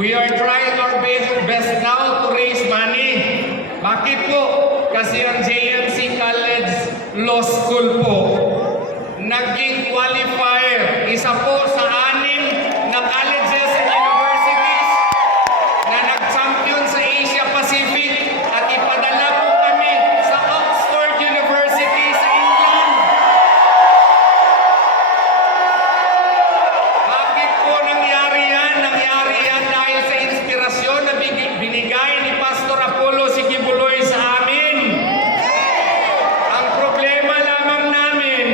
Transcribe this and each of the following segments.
We are trying our best now to raise money. Bakit po? Kasi ang JMC College Law School po, naging qualifier. Isa po sa 6 na colleges and universities na nag-champion sa Asia Pacific at ipadala po kami sa Oxford University sa England. Bakit po nangyari yan? Nangyari yan dahil sa inspirasyon na binigay ni Pastor Apollo Sikibuloy sa amin. Ang problema lamang namin,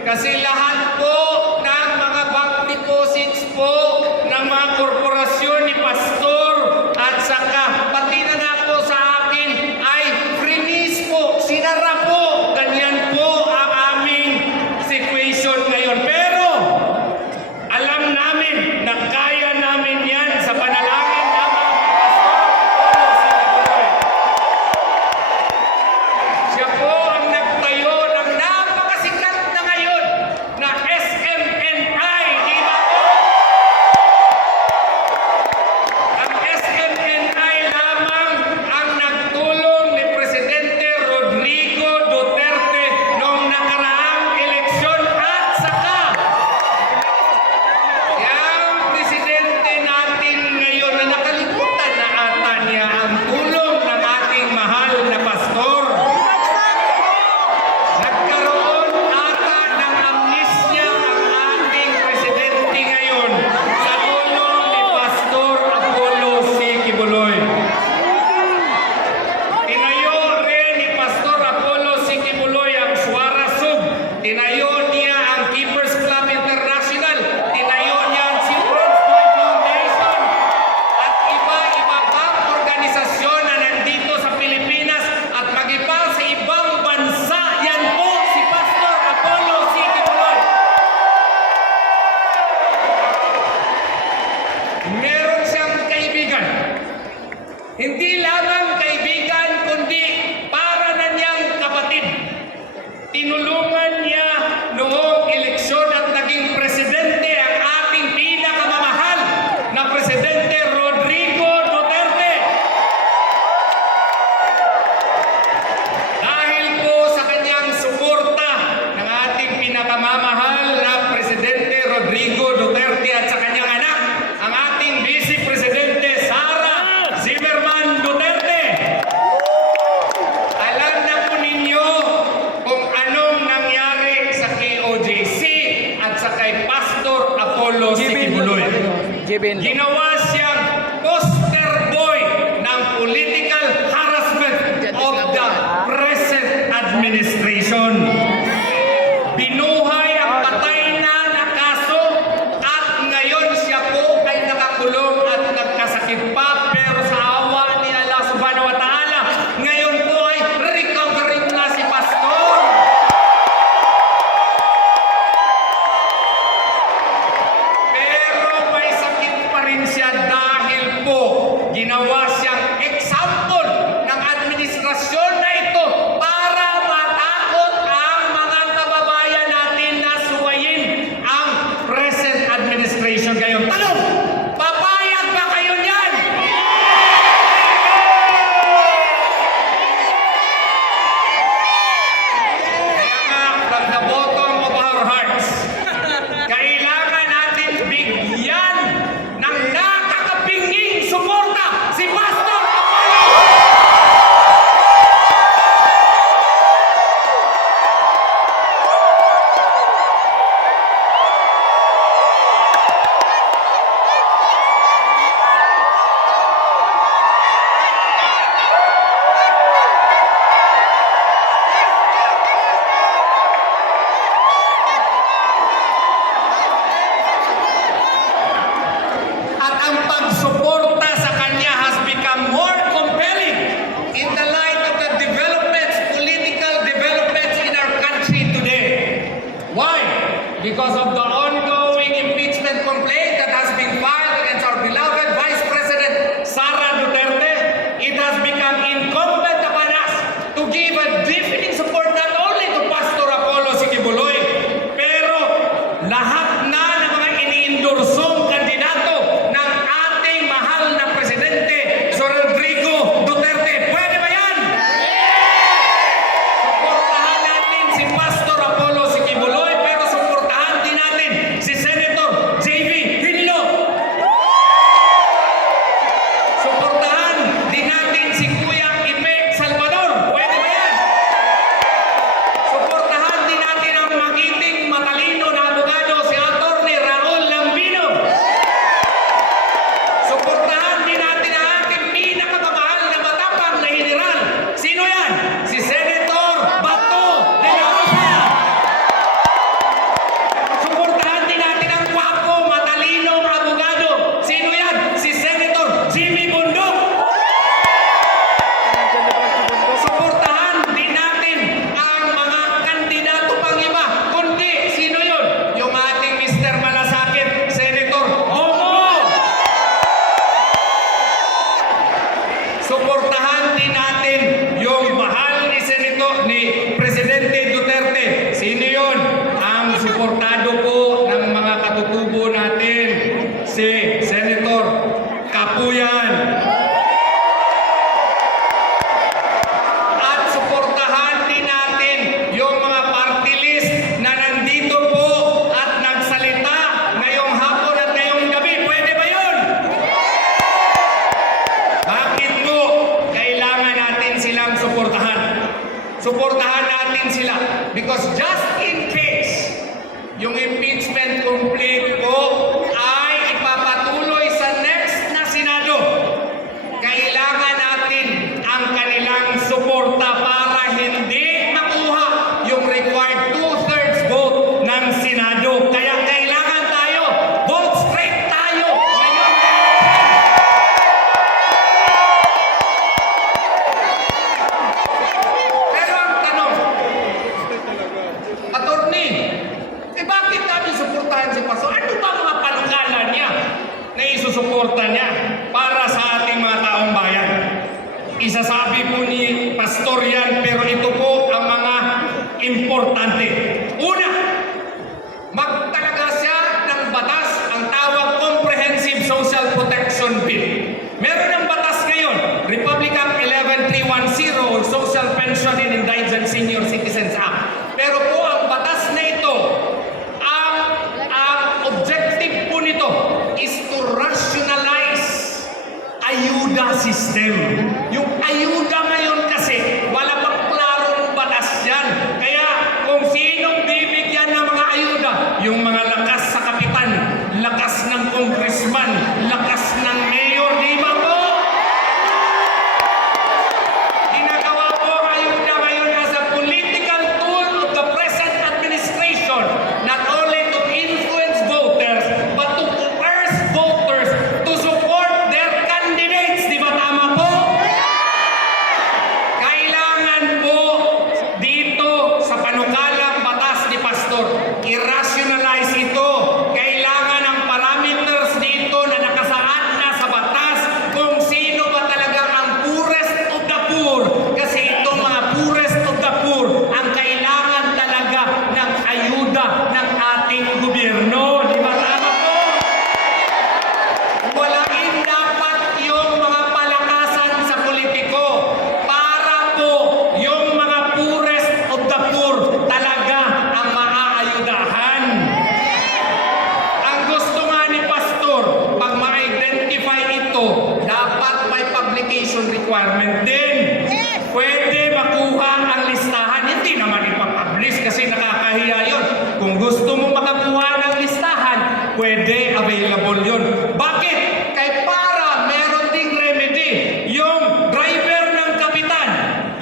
kasi lahat po ng mga bank deposits po ng mga korporasyon ni Pastor at saka pati na nga po sa akin ay freeze po, sinara po. Ganyan po ang aming situation ngayon. Pero alam namin na kaya namin yan sa panalangin ng mga Pastor Apollo Sikibuloy. Siya po ang nagtayo ng napakasikat na ngayon na SMNI. Di ba po? Ang SMNI lamang ang nagtulong ni Presidente Rodrigo Duterte noong nakaraang eleksyon at saka yung presidente natin ngayon na nakalimutan na ata niya ang tulong ng ating mahal na pastor. Nagkaroon ata ng amnestia ang ating presidente ngayon sa tulong ni Pastor Apollo Sikibuloy. Tinayo rin ni Pastor Apollo Sikibuloy ang Suara Sub. Tinayo niya ang Keepers Club International. Tinayo niya ang Children's Joy Foundation. At iba-iba pang organisasyon na nandito sa Pilipinas at mag-iba sa ibang bansa. Yan po si Pastor Apollo Sikibuloy. Meron siyang kaibigan. Hindi lamang kaibigan, kundi para na niyang kapatid. Tinulungan niya noong eleksyon at naging presidente ang ating pinakamamahal na Presidente Rodrigo Duterte. Dahil po sa kanyang suporta ng ating pinakamamahal na Presidente Rodrigo Duterte at sa kanyang anak, ang ating Vice Presidente Sara Zimmerman Duterte. Alam na po ninyo kung anong nangyari sa KOJC at sa kay Pastor Apollo Sikibuloy. Ginawa siyang poster boy ng political harassment of the present administration. Binuhay ang patay na kaso at ngayon siya po ay nakakulong at nagkasakit pa, pero sa awa ni Allah Subhanahu wa Ta'ala, ngayon po ay recovering na si Pastor. Pero may sakit pa rin siya dahil po ginawa siyang example ng administrasyon na ito para matakot ang mga kababayan natin na suwayin ang present administration ngayon. Tanong, papayag ba kayo niyan? Kaya nga, from the bottom of our hearts, kailangan natin bigyan ng nakakapinging suporta si Pastor Apollo. At ang pagsuporta sa kanya has become more compelling in the light of the developments, political developments in our country today. Why? Because of the ongoing impeachment complaint that has been filed against our beloved Vice President Sara Duterte. It has become incumbent upon us to give a deafening support not only to Pastor Apollo Sikibuloy, pero lahat na ng mga ini-endorsong kandidato ng ating mahal na impeachment complaint po ay ipapatuloy sa next na Senado. Kailangan natin ang kanilang suporta para hindi makuha yung required 2/3 vote ng Senado. Kaya kailangan tayo, vote straight tayo ngayong Pero ang tanong, attorney, bakit namin suportahan si Pastor? Ano ba mga panukala niya na isusuporta niya para sa ating mga taong bayan? Isasabi po ni Pastor yan, pero ito po ang mga importante. Una, magtalaga siya ng batas, ang tawag Comprehensive Social Protection Bill. Meron ng batas ngayon, Republic Act 11310 or Social Pension and Indigent Senior Citizens Act. Pero po ang batas na ito, ang objective po nito is to rationalize ayuda system. Yung ayuda ngayon kasi, wala pang klarong batas yan. Kaya kung sinong bibigyan ng mga ayuda, yung mga lakas sa kapitan, lakas ng congressman, lakas ng mayor, di ba po? Ginagawa po ang ayuda ngayon as a political tool of the present administration, not only to influence voters, but to coerce voters to support their candidates. Di ba tama po? Kailangan po dito sa panukalang batas ni Pastor, i-rationalize ito. Kailangan ang parameters dito na nakasaad na sa batas kung sino ba talaga ang poorest of the poor. Kasi itong mga poorest of the poor ang kailangan talaga ng ayuda ng ating gobyerno. Di ba tama po? Walain dapat yung mga palakasan sa politiko para po yung mga poorest of the poor talaga ang maaayudahan. Ang gusto nga ni Pastor, pag ma-identify ito, dapat may publication requirement din. Pwede makuha ang listahan. Hindi naman ipapublish kasi nakakahiya yun. Kung gusto mo makakuha ng listahan, pwede available yun. Bakit? Kay para meron ding remedy. Yung driver ng kapitan,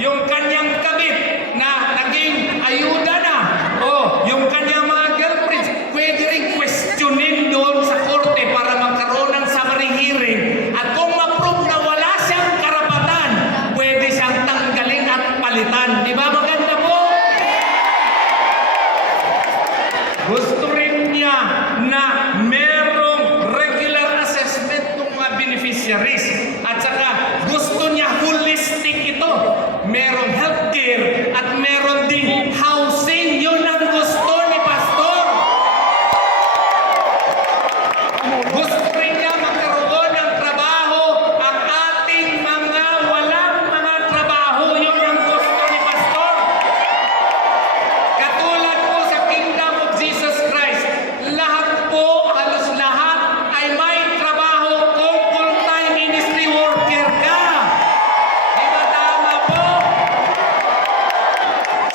yung kanyang kabit na naging ayuda na, o yung kanyang mga girlfriends, pwede rin questionin doon sa korte para magkaroon ng summary hearing. At kung ma-prove na wala siyang karapatan, pwede siyang tanggalin at palitan. Di ba maganda po? Gusto rin niya na merong regular assessment ng mga beneficiaries. At saka gusto niya holistic ito. Merong healthcare at meron ding housing. Yun ang gusto ni Pastor. Gusto rin niya magkaroon ng trabaho ang ating mga walang mga trabaho. Yun ang gusto ni Pastor. Katulad po sa Kingdom of Jesus Christ, lahat po, halos lahat ay may trabaho kung full-time ministry worker ka. Di ba tama po?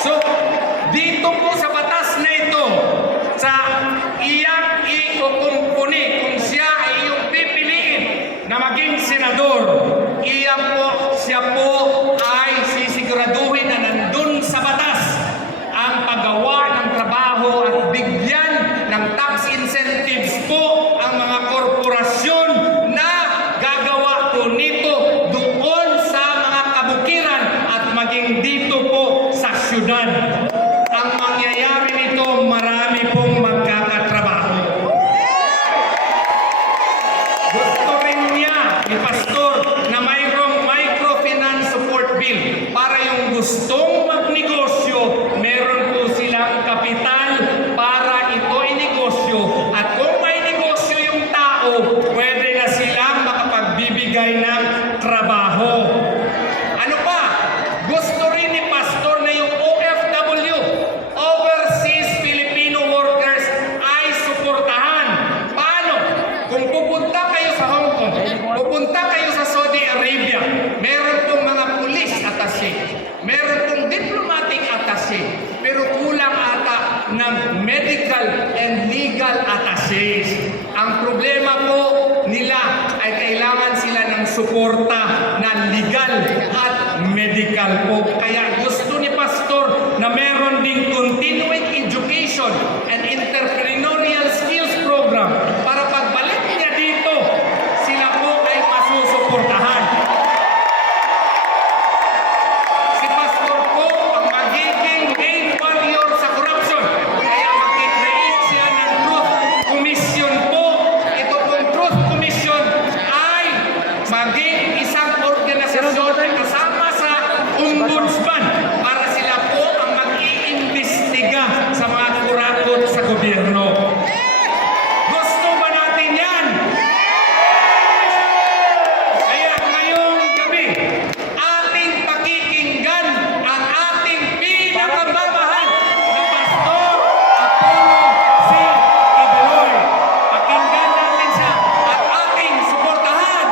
So, dito po sa batas na ito, sa iyang ikukumpuni, kung siya ay iyong pipiliin na maging senador, siya po ay sisiguraduhin na nandun sa batas ang paggawa ng trabaho at bigyan ng tax incentives po ang mga korporasyon na gagawa po nito doon sa mga kabukiran at maging dito po sa syudad. Ang mangyayari nito, marami pong magkakatrabaho. medical attaches. Ang problema po nila ay kailangan sila ng suporta na legal at medical po. Kaya gusto ni Pastor na meron ding continuing education and entrepreneurial skills program para pagbalik niya dito, sila po ay masusuportahan. Si Pastor po ang magiging main warrior sa corruption. Kaya mag-create siya ng Truth Commission po. Ito pong Truth Commission ay maging isang organisasyon na kasama sa ombudsman para sila po ang mag-iimbestiga sa mga kurakot sa gobyerno. Gusto ba natin yan? Kaya ngayong gabi, ating pakikinggan ang ating pinakamamahal na Pastor Apollo C. Kibuloy. Pakinggan natin siya at ating suportahan.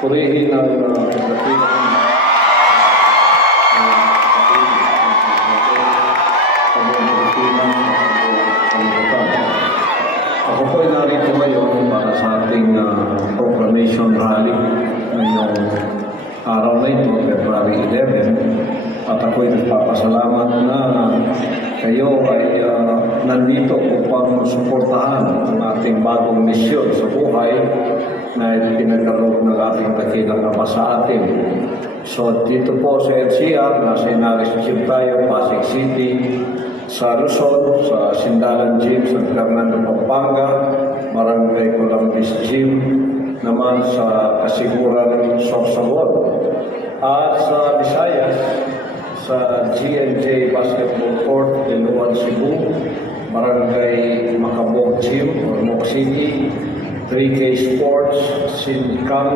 Purihin ang dating ako po ay narito ngayon para sa ating proclamation rally ngayong araw na ito, February 11. At ako ay nagpapasalamat na kayo ay nandito upang suportahan ang ating bagong misyon sa buhay na pinagkaloob ng ating dakilang Ama sa atin. So dito po sa NCR, nasa Inaris Gym tayo, Pasig City, sa Luzon, sa Sindalan Gym, sa Fernando, Pampanga, Barangay Columbus Gym, naman sa Kasiguran, Sorsogon, at sa Visayas, sa GNJ Basketball Court, Iloan, Cebu, Barangay Macabog Gym, Ormoc City, 3K Sports, Sincam,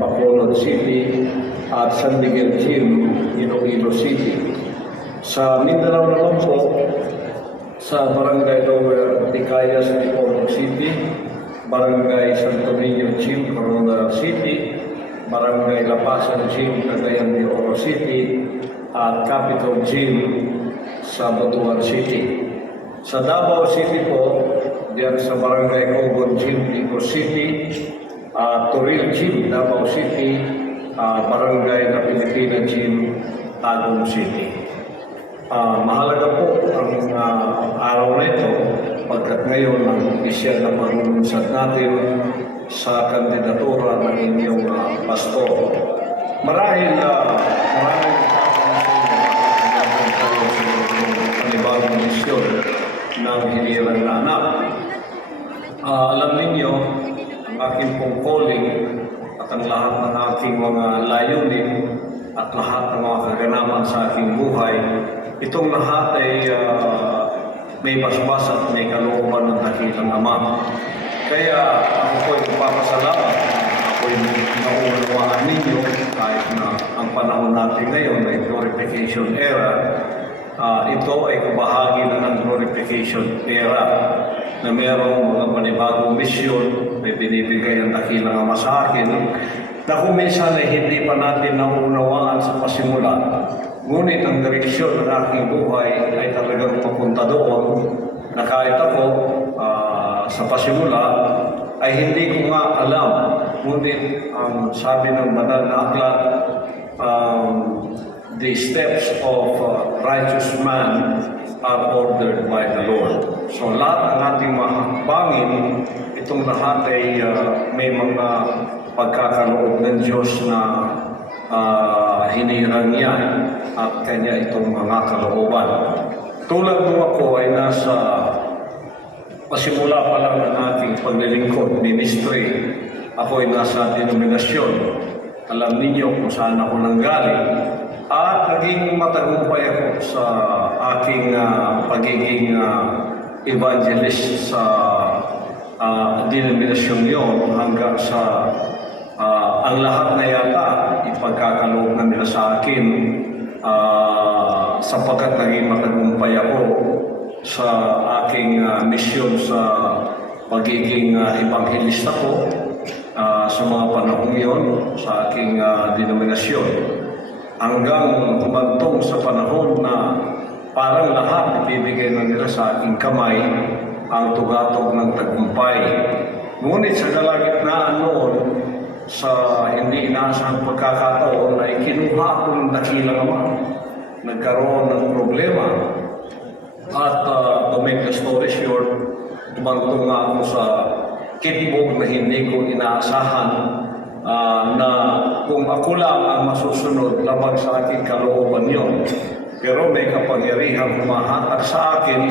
Bacolod City, at San Miguel Gym, Iloilo City. Sa Mindanao naman po, sa Barangay Lower Ticayas, Ormoc City, Barangay Santo Niño Gym, Coronadal City, Barangay Lapasan Gym, Cagayan de Oro City, at Capitol Gym sa Butuan City. Sa Davao City po, diyan sa Barangay Cogon Gym, Licor City, Toril Gym, Davao City, Barangay na Pilipina Gym, Tagum City. Mahalaga po ang araw na ito pagkat ngayon ang opisyal na paglulunsad natin sa kandidatura ng inyong pastor. Marahil panibagong misyon ng hinirang na anak. Alam ninyo, ang aking pong calling at ang lahat ng aking mga layunin at lahat ng mga kaganapan sa aking buhay, itong lahat ay may basbas at may kalooban ng dakilang Ama. Kaya ako po ay papasalamat. Ako ay naunawaan ninyo kahit na ang panahon natin ngayon ay glorification era. Ito ay kabahagi na ng glorification era na mayroong mga panibagong misyon may binibigay ang dakilang Ama sa akin na kung minsan ay hindi pa natin naunawaan sa pasimula. Ngunit ang direksyon ng aking buhay ay talagang papunta doon na kahit ako sa pasimula ay hindi ko nga alam. Ngunit ang sabi ng banal na aklat, the steps of righteous man are ordered by the Lord. So lahat ng ating mga hakbangin, itong lahat ay may mga pagkakaloob ng Diyos na hinirang niya at kanya itong mga kalooban. Tulad nung ako ay nasa pasimula pa lang ng ating paglilingkod, ministry. Ako ay nasa denominasyon. Alam ninyo kung saan ako nanggaling. At naging matagumpay ako sa aking pagiging evangelist sa denominasyon yun hanggang sa ang lahat na yata ipagkakaloob na nila sa akin sapagkat naging matagumpay ako sa aking misyon sa pagiging ebanghelista ko sa mga panahong yun sa aking denominasyon. Hanggang humantong sa panahon na parang lahat ibibigay na nila sa aking kamay ang tugatog ng tagumpay. Ngunit sa kalagitnaan noon, sa hindi inaasahang pagkakataon ay kinuha ako ng dakilang ama. Nagkaroon ng problema. At to make the story short, tumangtong nga ako sa kitbog na hindi ko inaasahan na kung ako lang ang masusunod labag sa aking kalooban yun. Pero may kapangyarihang humahatak sa akin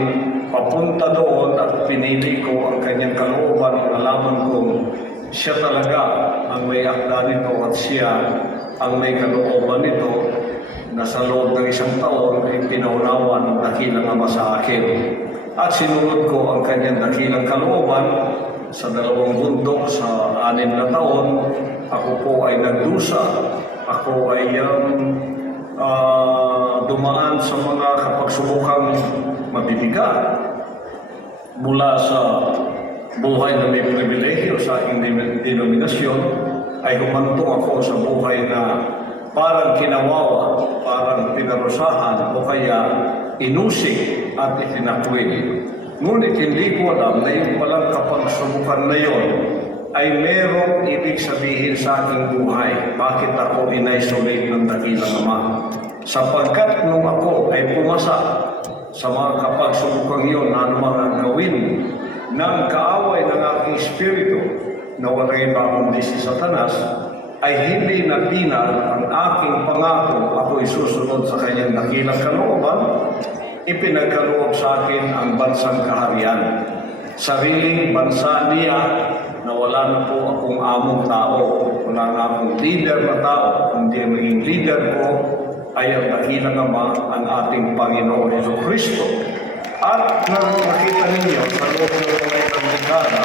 papunta doon at pinili ko ang kanyang kalooban. Nalaman kong siya talaga ang may akda nito at siya ang may kalooban nito na sa loob ng isang taon ay pinaunawan ng dakilang ama sa akin. At sinunod ko ang kanyang dakilang kalooban sa 2 bundok sa 6 na taon. Ako po ay nagdusa. Ako ay dumaan sa mga kapagsubukang mabibigat mula sa buhay na may pribilehyo sa aking denominasyon ay humantong ako sa buhay na parang kinawawa, parang pinarusahan o kaya inusik at itinakwil. Ngunit hindi ko alam na yung palang kapagsubukan na yon ay merong ibig sabihin sa aking buhay. Bakit ako in-isolate ng dakilang ama? Sapagkat nung ako ay pumasa sa mga kapagsubukang iyon na anumang ang gawin ng kaaway ng aking espiritu na wala iba kundi si Satanas, ay hindi napinal ang aking pangako. Ako'y susunod sa kanyang dakilang kalooban. Ipinagkaloob sa akin ang bansang kaharian. Sariling bansa niya na wala na po akong among tao. Wala na akong leader na tao. Hindi ang maging leader ko ay ang dakilang ama, ang ating Panginoon Jesucristo. At nakita ninyo sa loob ng mga itang dekada,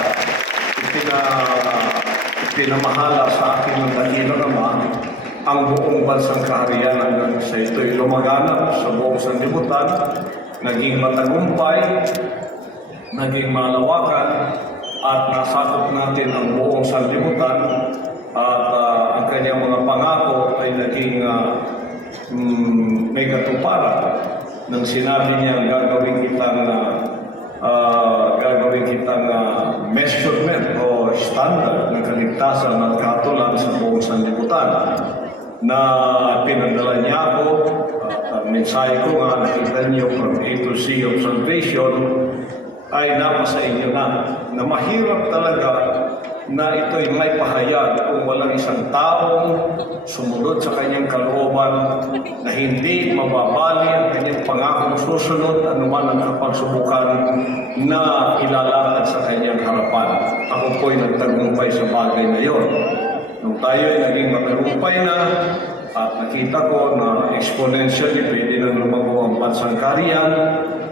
pinamahala sa akin ng dakilang ama ang buong bansang kaharian hanggang sa ito'y lumaganap sa buong sanlibutan, naging matagumpay, naging malawakan, at nasakop natin ang buong sanlibutan, at ang kanyang mga pangako ay naging may katuparan nang sinabi niya gagawin kitang measurement o standard ng kaligtasan at katulan sa buong sanlibutan. Na pinadala niya ako at mensahe ko nga, nakita niyo from A to Z of salvation ay napasa inyo na mahirap talaga na ito'y may pahayag kung walang isang taong sumunod sa kanyang kalooban na hindi mababali ang kanyang pangakong susunod anuman ang kapagsubukan na ilalakad sa kanyang harapan. Ako po'y nagtagumpay sa bagay na yon. Nung tayo ay naging matagumpay na at nakita ko na exponentially pwede na lumago ang bansang kaharian,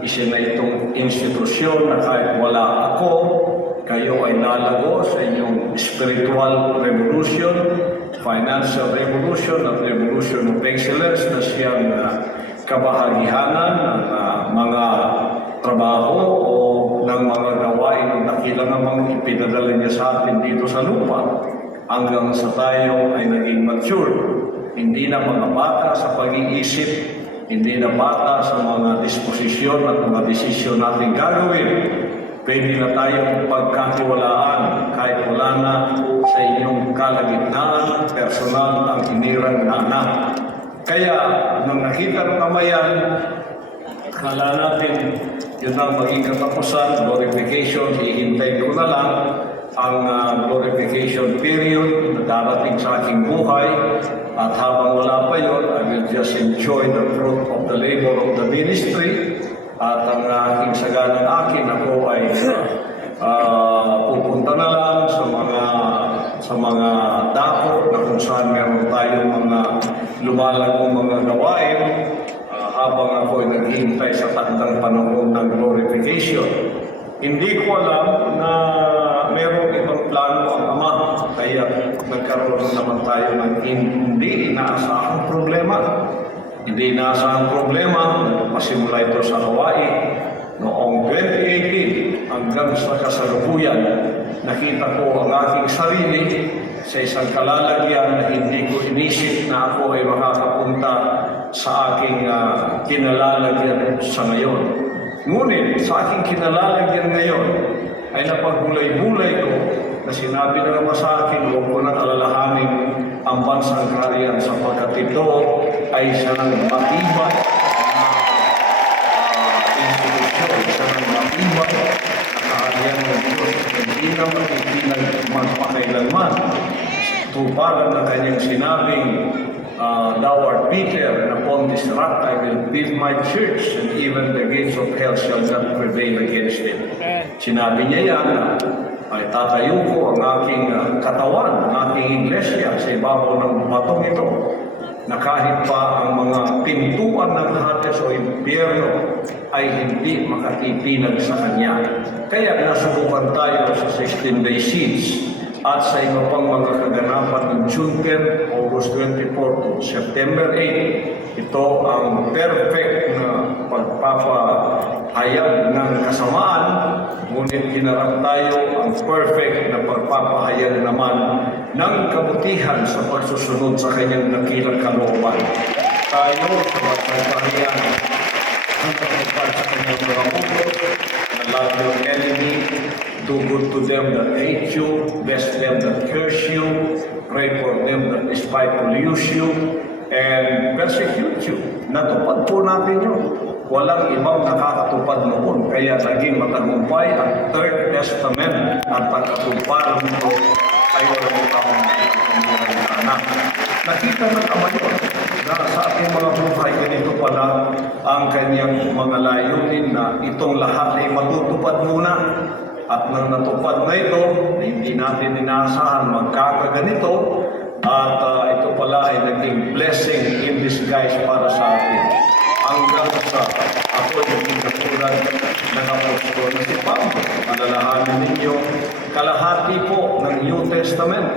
isa na itong institusyon na kahit wala ako, kayo ay nalago sa inyong spiritual revolution, financial revolution, at revolution of excellence na siyang kabahagihanan ng mga trabaho o ng mga gawain ng dakilang amang ipinadala niya sa atin dito sa lupa hanggang sa tayo ay naging mature. Hindi na mga bata sa pag-iisip, hindi na bata sa mga disposisyon at mga desisyon natin gagawin. Pwede na tayong pagkatiwalaan kahit wala na sa inyong kalagitnaan, personal ang hinirang na anak. Kaya, nang nakita ng kamayan, akala natin yun ang maging katapusan, glorification, hihintay ko na lang ang glorification period na darating sa aking buhay. At habang wala pa yun, I will just enjoy the fruit of the labor of the ministry. At ang aking saganang akin, ako ay pupunta na lang sa mga dako na kung saan meron tayong mga lumalagong mga gawain habang ako ay naghihintay sa takdang panahon ng glorification. Hindi ko alam na naman tayo ng hindi inaasahang problema. Hindi inaasahang problema, pasimula ito sa Hawaii. Noong 2018 hanggang sa kasalukuyan, nakita ko ang aking sarili sa isang kalalagyan na hindi ko inisip na ako ay makakapunta sa aking kinalalagyan sa ngayon. Ngunit sa aking kinalalagyan ngayon ay napagbulay-bulay ko na sinabi na naman sa akin, huwag ko nang alalahanin ang bansang kaharian sapagkat ito ay isa ng matibay institusyon, isa ng matibay na kaharian ng Diyos. Hindi na matitinag magpakailanman. Tuparan na kanyang sinabing, thou art Peter, and upon this rock I will build my church, and even the gates of hell shall not prevail against it. Sinabi niya yan, ay tatayo ko ang aking katawan, ang aking iglesia sa ibabaw ng batong ito, na kahit pa ang mga pintuan ng Hades o impyerno ay hindi makatitinag sa kanya. Kaya nasubukan tayo sa 16-day siege at sa iba pang mga kaganapan ng June 10, August 24 to September 8. Ito ang perfect na pagpapahayag ng kasamaan, ngunit hinarap tayo ang perfect na pagpapahayag naman ng kabutihan sa pagsusunod sa kanyang dakilang kalooban. Tayo sa pagpapahayag ang pagpapahayag sa kanyang mga ulo, na love your enemy, do good to them that hate you, bless them that curse you, pray for them that despitefully use you, and persecute you. Natupad po natin yun. Walang ibang nakakatupad noon. Kaya naging matagumpay ang Third Testament at pagkatuparan nito ay walang ibang anak. Nakita ng Ama yun na sa ating mga buhay, ganito pala ang kanyang mga layunin na itong lahat ay matutupad muna. At nang natupad na ito, hindi natin inaasahan magkakaganito, at ito pala ay naging blessing in disguise para sa atin. Hanggang sa ako yung pinagkulan ng apostol na si Pablo. Alalahanin ninyo, kalahati po ng New Testament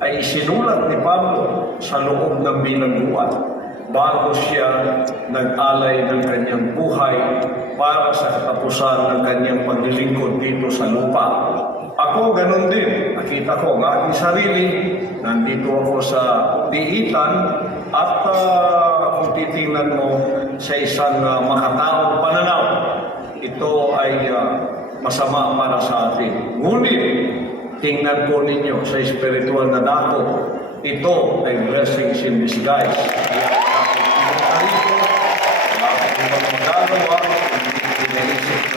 ay isinulat ni Pablo sa loob ng bilangguan bago siya nag-alay ng kanyang buhay para sa katapusan ng kanyang paglilingkod dito sa lupa. Ako ganun din. Nakita ko ang aking sarili. Nandito ako sa diitan at kung titingnan mo sa isang makataong pananaw, ito ay masama para sa atin. Ngunit, tingnan po ninyo sa spiritual na dako, ito ay blessings in disguise.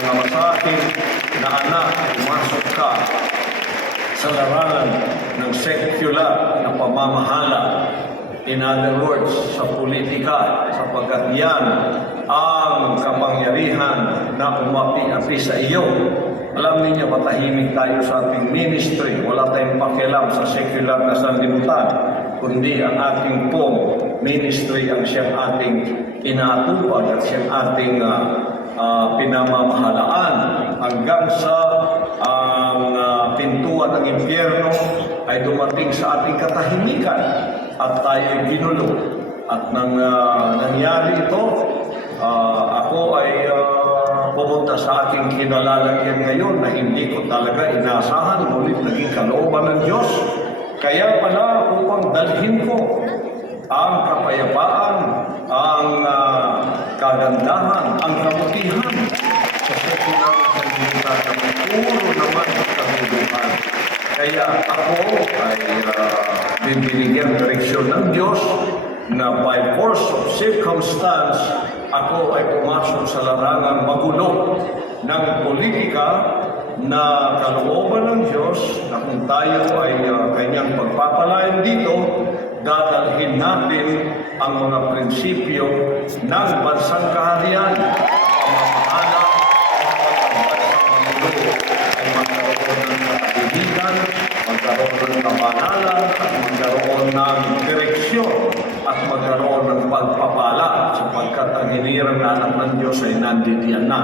Naman sa akin na anak, pumasok ka sa larangan ng secular na pamamahala. In other words, sa politika, sapagkat yan ang kapangyarihan na umapi-api sa iyo. Alam niyo, matahimik tayo sa ating ministry. Wala tayong pakialam sa secular na sanlibutan, kundi ang ating pong ministry ang siyang ating inaatupag at siyang ating pinamamahalaan hanggang sa pintuan ng impyerno ay dumating sa ating katahimikan at tayo ay ginulo. At nang nangyari ito, ako ay pumunta sa aking kinalalagyan ngayon na hindi ko talaga inaasahan, ngunit naging kalooban ng Diyos. Kaya pala upang dalhin ko ang kapayapaan, ang kagandahan, ang kabutihan sa sekular na sanlibutan na puro naman ang kabutihan. Kaya ako ay binibigyan direksyon ng Diyos na by force of circumstance, ako ay pumasok sa larangan magulo ng politika na kalooban ng Diyos na kung tayo ay kanyang pagpapalain dito, dadalhin natin ang mga prinsipyo ng bansang kaharian, pamamahala, ang bansang magulo ay magkaroon ng kaibigan, magkaroon ng kapanalan, at magkaroon ng direksyon, at magkaroon ng pagpapala, sapagkat ang hinirang na anak ng Diyos ay nanditiyan na.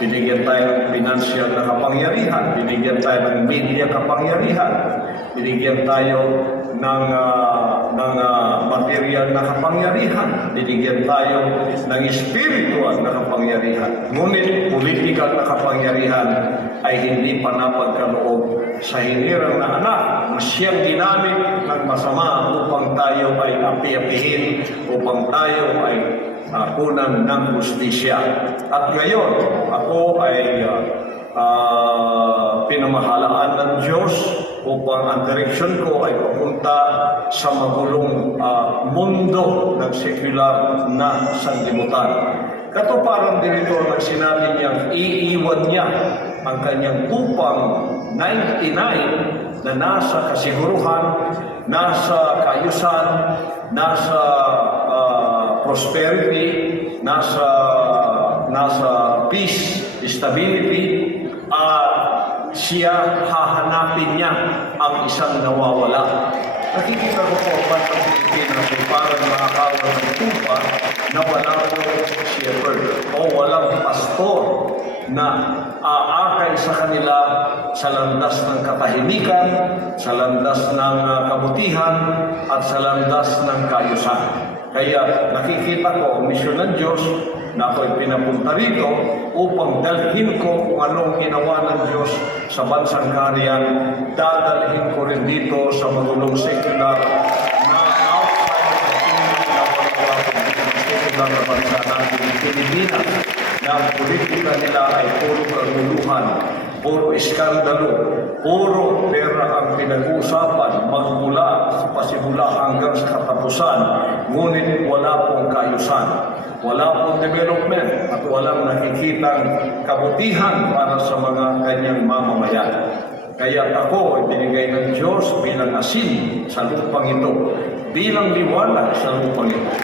Binigyan tayo ng financial na kapangyarihan, binigyan tayo ng media kapangyarihan, binigyan tayo material na kapangyarihan. Binigyan tayo ng spiritual na kapangyarihan. Ngunit political na kapangyarihan ay hindi pa napagkaloob sa hinirang na anak na siyang ginamit ng masama upang tayo ay api-apihin, upang tayo ay kunan ng justisya. At ngayon, ako ay pinamahalaan ng Diyos upang ang direksyon ko ay papunta sa magulong mundo ng secular na sanlibutan. Katuparan din ito ng sinabi niyang iiwan niya ang kanyang upang 99 na nasa kasiguruhan, nasa kaayusan, nasa prosperity, nasa peace, stability, siya hahanapin niya ang isang nawawala. Nakikita ko po ang bansang Pilipinas ay parang nakakawan ng tupa na walang shepherd o walang pastor na aakay sa kanila sa landas ng katahimikan, sa landas ng kabutihan, at sa landas ng kaayusan. Kaya nakikita ko ang misyon ng Diyos na ako'y pinapunta rito upang dalhin ko kung anong ginawa ng Diyos sa bansang kaharian, dadalhin ko rin dito sa magulong secular na outside of the secular na bansa natin, Pilipinas, na ang politika nila ay puro kaguluhan, puro iskandalo, puro pera ang pinag-uusapan magmula sa pasimula hanggang sa katapusan, ngunit wala pong kaayusan. Wala pong development at walang nakikitang kabutihan para sa mga kanyang mamamayan. Kaya ako ay binigay ng Diyos bilang asin sa lupang ito, bilang liwanag sa lupang ito,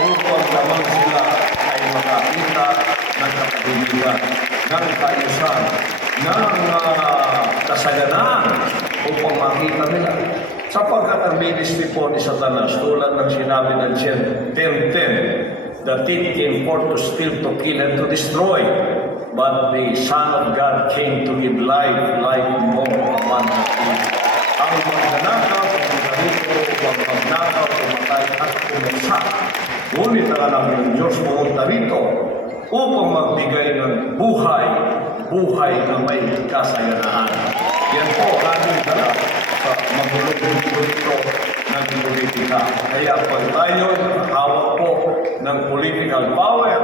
upang lamang sila ay makakita ng katahimikan, ng kaayusan, ng kasaganaan upang makita nila. Sapagkat ang ministry po ni Satanas, tulad ng sinabi ng 10:10, the thief came forth to steal, to kill, and to destroy. But the Son of God came to give life, life more abundantly. Ang magnanakaw, ang magnanakaw, pumatay at pumasak. Ngunit ang anak ng Diyos pumunta rito upang magbigay ng buhay, buhay na may kasaganaan. Yan po ang ating dala sa magulong mundo ito ng politika. Kaya pag tayo hawak po ng political power,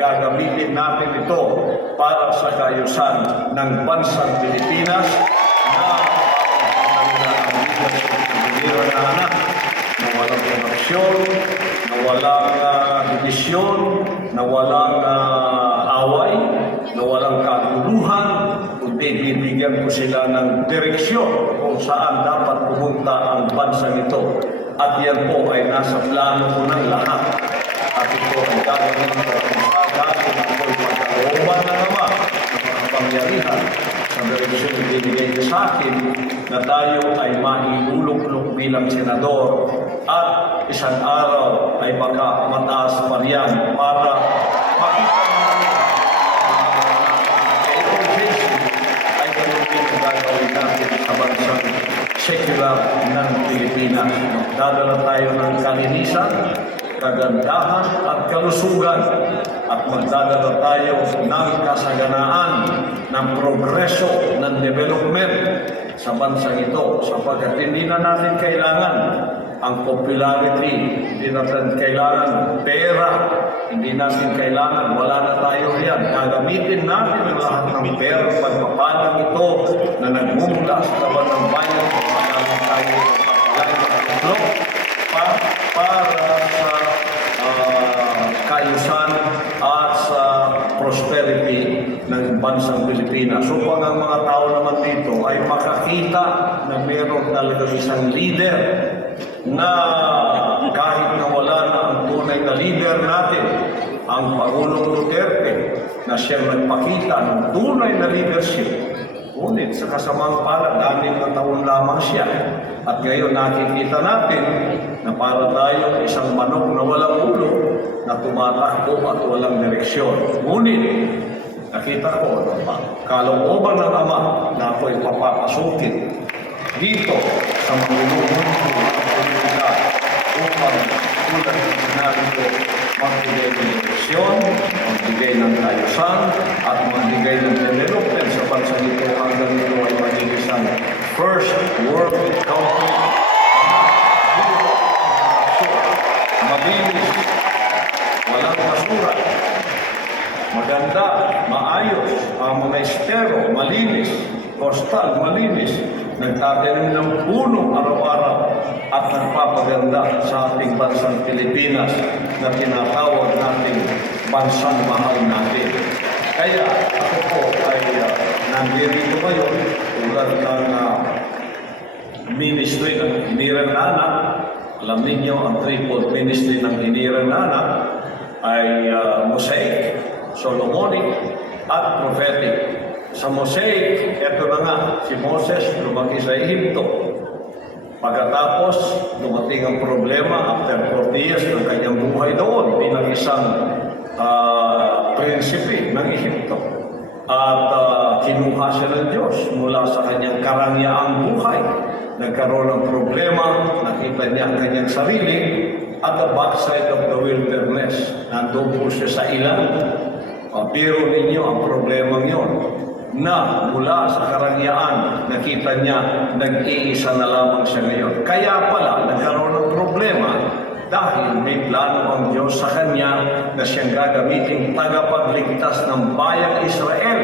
gagamitin natin ito para sa kaayusan ng bansang Pilipinas na na anak, na walang korupsyon, na walang divisyon, na walang away, na walang kaguluhan, kundi bibigyan ko sila ng direksyon kung saan dapat pumunta ang bansang ito. At yan po ay nasa plano ko ng lahat. At ito ay gagawin ko ang dati na ako'y pagkalooban na naman ng mga pangyarihan sa direksyon na binigay niya sa akin na tayo ay maiulok-ulok bilang senador at isang araw ay baka mataas pa riyan para makita ay ganun din ang gagawin natin sa bansang secular ng Pilipinas. Dadala tayo ng kalinisan, kagandahan at kalusugan at magdadala tayo ng kasaganaan, ng progreso, ng development sa bansang ito sapagkat hindi na natin kailangan ang popularity, hindi natin kailangan pera, hindi natin kailangan, wala na tayo riyan. Gagamitin natin ang lahat ng pera pagpapalang ito na nagmumula sa taban ng bayan kung magaling tayo para sa kaayusan at sa prosperity ng bansang Pilipinas. Upang ang mga tao naman dito ay makakita na meron talagang isang leader na kahit na wala na ang tunay na leader natin, ang Pangulong Duterte, na siyang nagpakita ng tunay na leadership. Ngunit sa kasamang palad, 6 na taon lamang siya. At ngayon nakikita natin na para tayo isang manok na walang ulo na tumatakbo at walang direksyon. Ngunit nakita ko kalooban ng Ama na ako'y papapasukin dito sa manunungkulan ng politika upang tulad ng sinabi ko, magbigay ng eleksyon, magbigay ng ayusan, at magbigay ng development sa bansa nito hanggang ito ay maging isang first world country. Mabilis, walang basura, maganda, maayos, ang mga estero, malinis, postal, malinis, nagtatanim ng puno araw-araw at nagpapaganda sa ating bansang Pilipinas na tinatawag nating bansang mahal natin. Kaya ako po ay nandito ngayon tulad ng Ministry ng Hinirang na Anak. Alam ninyo, ang triple ministry ng Hinirang na Anak ay Mosaic, Solomonic, at Prophetic. Sa Mosaic, eto na nga, si Moses lumaki sa Ehipto. Pagkatapos, dumating ang problema after 40 years ng kanyang buhay doon bilang isang prinsipe ng Ehipto. At kinuha siya ng Diyos mula sa kanyang karangyaang buhay. Nagkaroon ng problema, nakita niya ang kanyang sarili at the backside of the wilderness. Nandun po siya sa ilan. Pero ninyo ang problema yon na mula sa karangyaan, nakita niya nag-iisa na lamang siya ngayon. Kaya pala nagkaroon ng problema dahil may plano ang Diyos sa kanya na siyang gagamitin tagapagligtas ng bayang Israel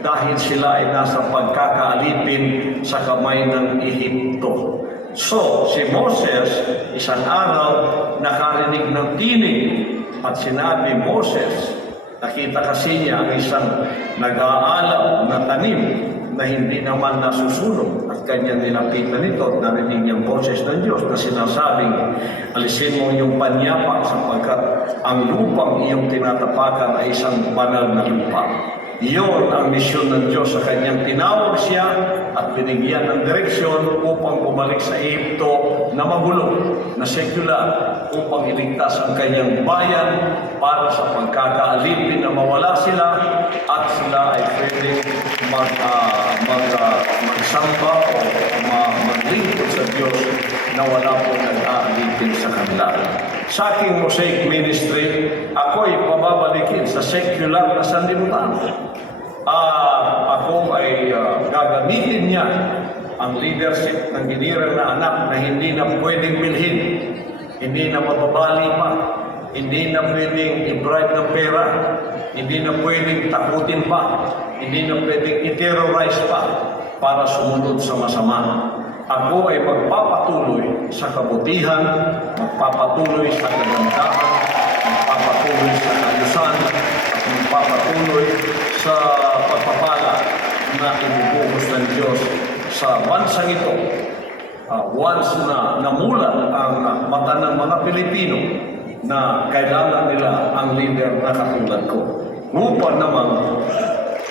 dahil sila ay nasa pagkakaalipin sa kamay ng Ehipto. So, si Moses, isang araw, nakarinig ng tinig at sinabi, Moses, nakita kasi niya ang isang nag-aalam na tanim na hindi naman nasusunog at kanya nilapitan nito at narinig niyang boses ng Diyos na sinasabing, alisin mo yung panyapak sapagkat ang lupang iyong tinatapakan ay isang banal na lupa. Iyon ang misyon ng Diyos sa kanyang tinawag siya at binigyan ng direksyon upang bumalik sa Ehipto na magulo, na sekular, upang iligtas ang kanyang bayan para sa pagkakaalipin na mawala sila at sila ay pwede magsamba o maglingkod sa Diyos na wala po nag-aalipin sa kanila. Sa aking Mosaic Ministry, ako'y pababalikin sa secular na sanlibutan. Ako ay gagamitin niya ang leadership ng Hinirang na Anak na hindi na pwedeng bilhin, hindi na mababali pa, hindi na pwedeng i-bribe ng pera, hindi na pwedeng takutin pa, hindi na pwedeng i-terrorize pa para sumunod sa masama. Ako ay magpapatuloy sa kabutihan, magpapatuloy sa kagandahan, magpapatuloy sa kaayusan, at magpapatuloy sa pagpapala na ibubuhos ng Diyos sa bansang ito. Once na namulat ang mata ng mga Pilipino na kailangan nila ang leader na katulad ko. Upang naman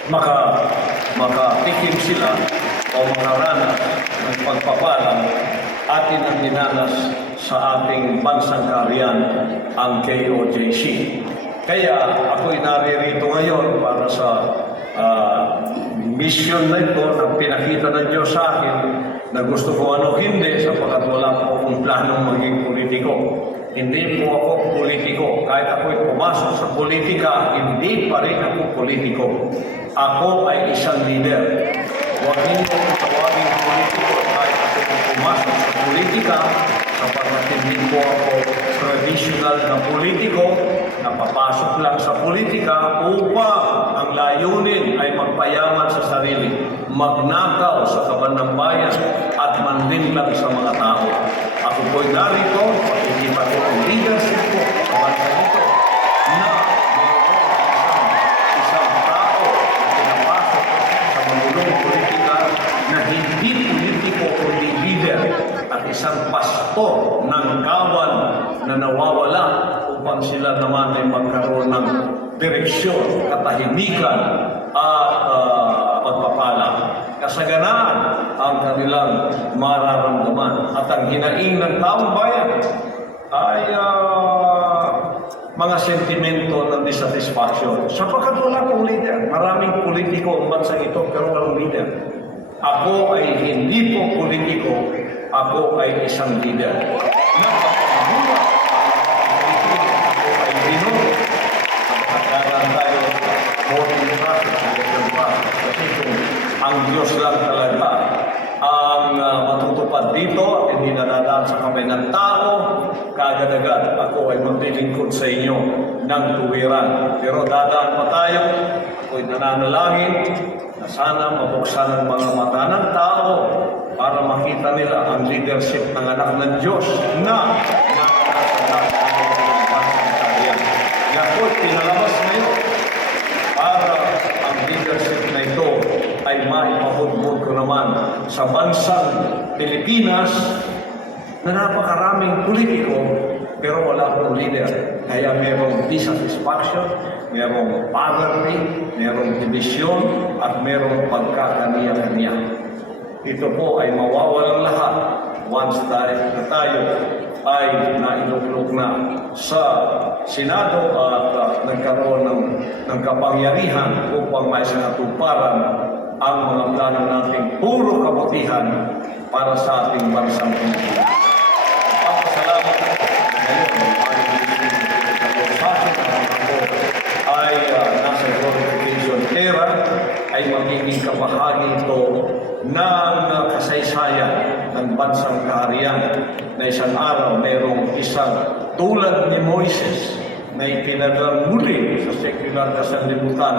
makatikim sila o makaranas ng pagpapalang atin ang dinanas sa ating bansang kaharian, ang KOJC. Kaya ako'y naririto ngayon para sa mission na ito na pinakita ng Diyos sa akin na gusto ko ano hindi sapagkat wala po akong planong maging politiko. Hindi po ako politiko. Kahit ako'y pumasok sa politika, hindi pa rin ako politiko. Ako ay isang leader. Huwag niyo tawagin politiko kahit ako pumasok sa politika sapagkat hindi po ako traditional na politiko na papasok lang sa politika upang ang layunin ay magpayaman sa sarili, magnakaw sa kaban ng bayan at manlinlang sa mga tao. Ako po'y narito, pag-iipan ko ang leadership ko sa bansa nito na isang tao na pinapasok sa magulong politika na hindi politiko kundi leader at isang pastor ng kawan na nawawala upang sila naman ay magkaroon ng direksyon, katahimikan at pagpapala. Kasaganaan ang kanilang mararamdaman at ang hinaing ng taong bayan ay mga sentimento ng dissatisfaction. Sapagkat wala pong leader. Maraming politiko ang bansang ito pero walang leader. Ako ay hindi po politiko ako ay isang leader. Napakamuha ako ay binoto. Pagkakaroon tayo voting process, election process. Kasi kung ang Diyos lang talaga ang matutupad dito, hindi nadadaan sa kamay ng tao, kaagad-agad ako ay maglilingkod sa inyo ng tuwiran. Pero dadaan pa tayo, ako'y nananalangin na sana mabuksan ang mga mata ng tao para makita nila ang leadership ng anak ng Diyos na nakakasalanan ng bansang kariyan. Yan po'y pinalabas ngayon para ang leadership na ito ay maipahudmod ko naman sa bansang Pilipinas na napakaraming politiko pero wala pong leader. Kaya merong dissatisfaction, merong poverty, merong division, at merong pagkakaniya-kaniya. Ito po ay mawawalang lahat once tayo ay nailuklok na sa Senado at nagkaroon ng kapangyarihan upang may sinatuparan ang mga plano nating puro kabutihan para sa ating bansang Pilipinas. Papasalamat ay nasa glorification era ay magiging kabahagi ito ng kasaysayan ng bansang kaharian na isang araw mayroong isang tulad ni Moises na ipinadala muli sa sekular na sanlibutan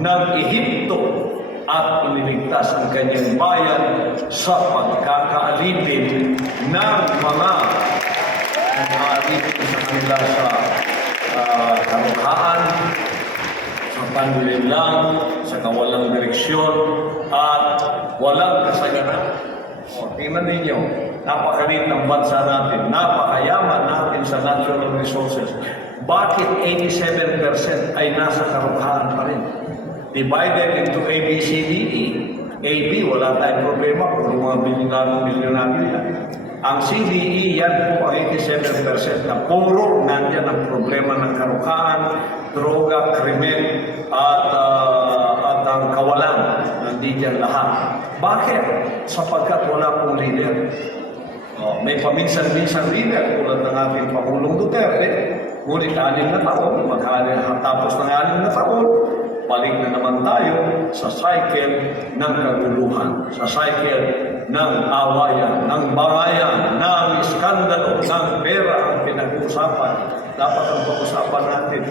ng Ehipto at iniligtas ang kanyang bayan sa pagkakaalipin ng mga nag-aalipin sa kanila sa karughaan, sa panlilang, sa kawalang direksyon, at walang kasaganan. Tingnan ninyo, napakalit ng bansa natin, napakayaman natin sa natural resources. Bakit 87% ay nasa karughaan pa rin? Divided into A, B, C, D, E. A, B, wala tayong problema kung mga bilyonaryo yan. Ang C, D, E, yan po ang 87% na puro nandiyan ang problema ng karughaan, droga, krimen, at ang kawalan. Nandiyan lahat. Bakit? Sapagkat wala pong leader. May paminsan-minsan leader tulad ng ating Pangulong Duterte. Ngunit 6 na taon, tapos ng 6 na taon, balik na naman tayo sa cycle ng kaguluhan, sa cycle ng awayan, ng bangayan, ng iskandalo, ng pera ang pinag-uusapan. Dapat ang pag-usapan natin,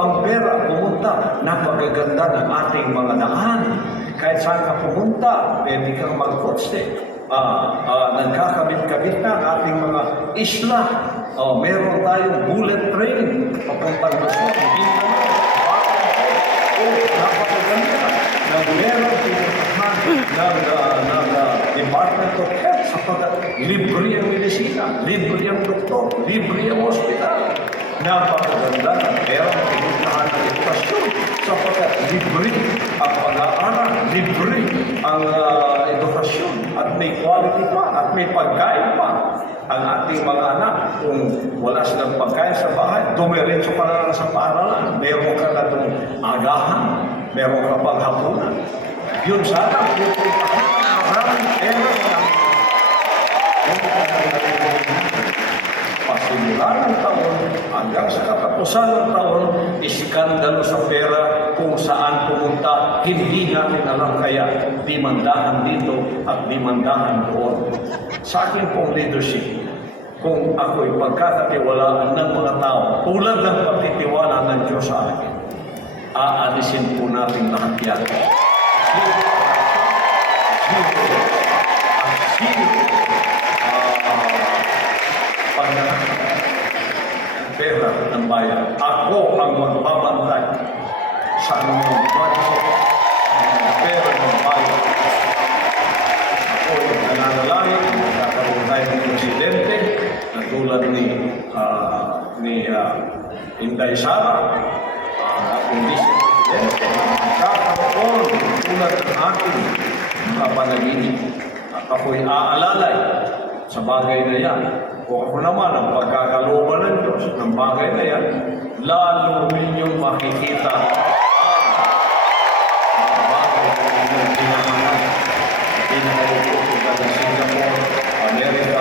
ang pera pumunta, napagaganda ng ating mga daan. Kahit saan ka pumunta, pwede kang mag-kotse. Nagkakabit-kabit na ang ating mga isla. Meron tayong bullet train papuntang Luzon. Napakaganda na meron pinuntahan ng Department of Health sapagkat libre ang medisina, libre ang doktor, libre ang hospital. Napakaganda na meron pinuntahan ng edukasyon sapagkat libre ang pag-aaral, libre ang edukasyon at may quality pa at may pagkain pa. Ang ating mga anak, kung wala silang pagkain sa bahay, dumiretso ka na lang sa paaralan. Meron ka na itong agahan, meron ka pang hapunan. Yun sana, maraming errors lang. Pasimula ng taon, hanggang sa katapusan ng taon, iskandalo sa pera kung saan pumunta, hindi natin alam kaya dimandahan dito at dimandahan doon. Sa akin pong leadership, kung ako'y pagkakatiwalaan ng mga tao, tulad ng pagtitiwala ng Diyos sa akin, aalisin po natin lahat yan. Pera ng bayan. Ako ang magbabantay sa anumang budget ng pera ng bayan. Ako ang nananalangin, magkakaroon tayo ng presidente na tulad ni Inday Sara, ating vice-presidente, magkakaroon tulad ng ating mga panaginip. At ako'y aalalay sa bagay na yan. Kung ako naman ang pagkakalooban ng Diyos ng bagay na yan, lalo ninyong makikita ang bagay na inyong pinangalan. Pinangalan po sa Singapore, America,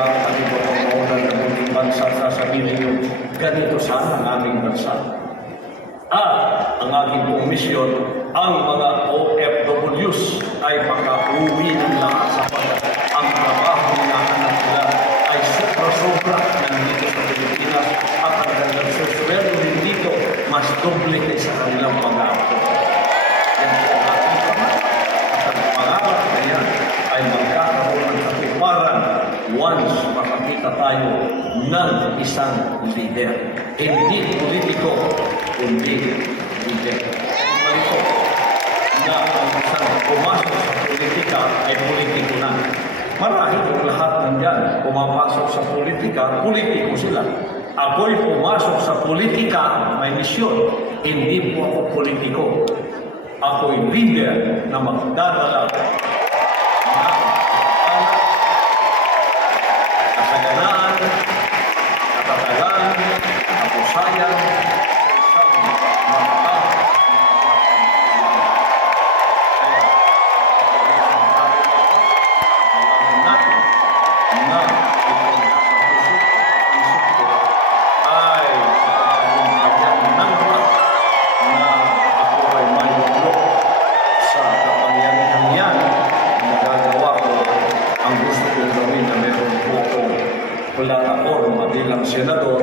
ang mga OFWs ay makauwi ng lahat sapagkat ang trabaho na hanap nila ay sobra-sobra nandito sa Pilipinas at ang kanilang susweldo din dito mas doble kaysa kanilang pag-aapos. Yan po ang ating kamay. At ang pangarap na yan ay magkakaroon ng katiparan once makakita tayo ng isang leader. Hindi politiko, kundi leader. Malito na ang isang pumasok sa politika ay politiko na. Marahil kung lahat nandyan pumapasok sa politika, politiko sila. Ako'y pumasok sa politika, may misyon. Hindi po ako politiko. Ako'y leader na magdadala kasaganaan, katatagan, kapusayan, sa mga tao. Natin na ito nasa puso, isip ko ay kanyang nangwa na ako ay may ulo sa kapangyarihan yan na nagagawa ko ang gusto kong gawin na meron po akong plataforma bilang senador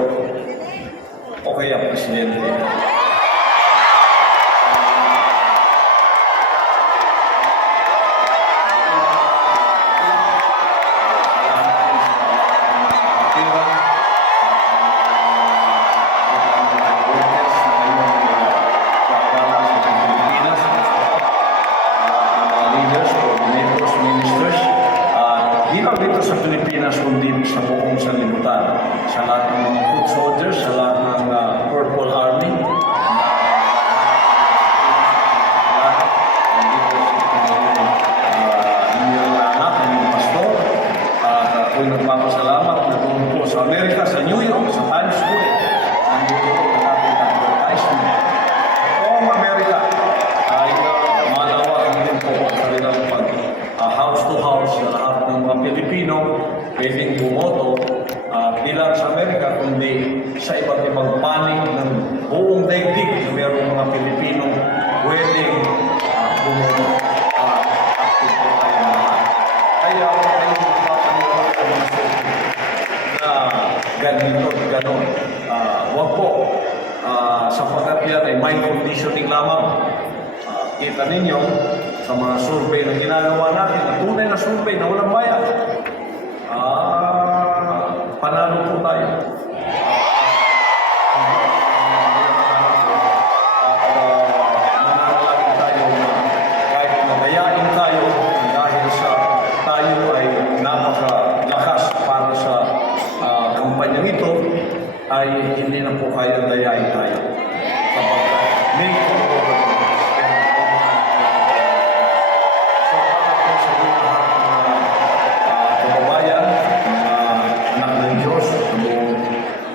o kaya presidente. Dito sa Pilipinas, kundi sa buong sanlibutan. Sa lahat ng mga foot soldiers, sa lahat ng Purple Army, yung pastor, at ako'y nagpapasalamat na doon po sa Amerika, sa New York, sa Times Square, nandito po natin ang advertisement. Buong Amerika ay malawakan din po ang kanilang house to house na lahat ng mga Pilipino pwedeng bumoto di lang sa Amerika kundi sa iba't ibang panig ng buong daigdig na mayroong mga Pilipino pwedeng bumoto. Active po tayo lahat. Kaya ako kayo magpapaniwala sa mga soto na ganito at ganon. Huwag po sapagkat yan ay mind conditioning lamang. Kita ninyo sa mga survey na ginagawa natin, na tunay na survey na walang bayad. Panalo po tayo. At nananalangin tayo na kahit nagayain tayo dahil sa tayo ay napakalakas para sa kampanyang ito, ay hindi na po kaya dayain tayo. Sapagkat may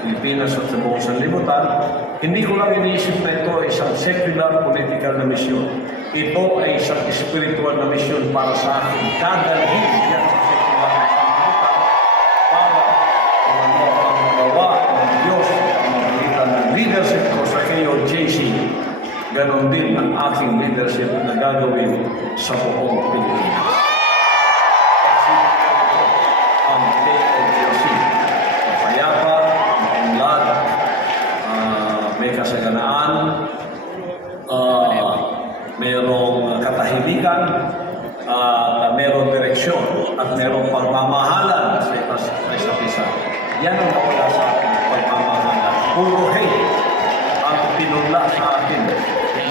Pilipinas at sa buong sanlibutan, hindi ko lang iniisip na ito ay isang secular political na misyon. Ito ay isang spiritual na misyon para sa akin. Dadalhin yan sa secular na sanlibutan para ang magawa ng Diyos ang magitan ng leadership ko sa KOJC. Ganon din ang aking leadership na gagawin sa buong Pilipinas. Ang KOJC. Payapa, maunlad, may kasaganaan, mayroong katahimikan, mayroong direksyon, at mayroong pagmamahalan sa isa't isa. Yan ang nawala sa akin, pagmamahalan. Puro hate ang pinula sa akin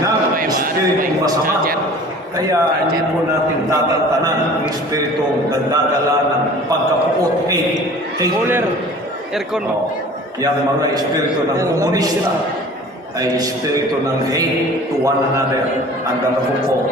ng espiritong masama. Kaya hindi po natin tatantanan ang espiritong nagdadala ng pagkapuot, hate. Aircon mo. Yang mga espiritu ng komunista ay espiritu ng hate to one another. Ang dalawa po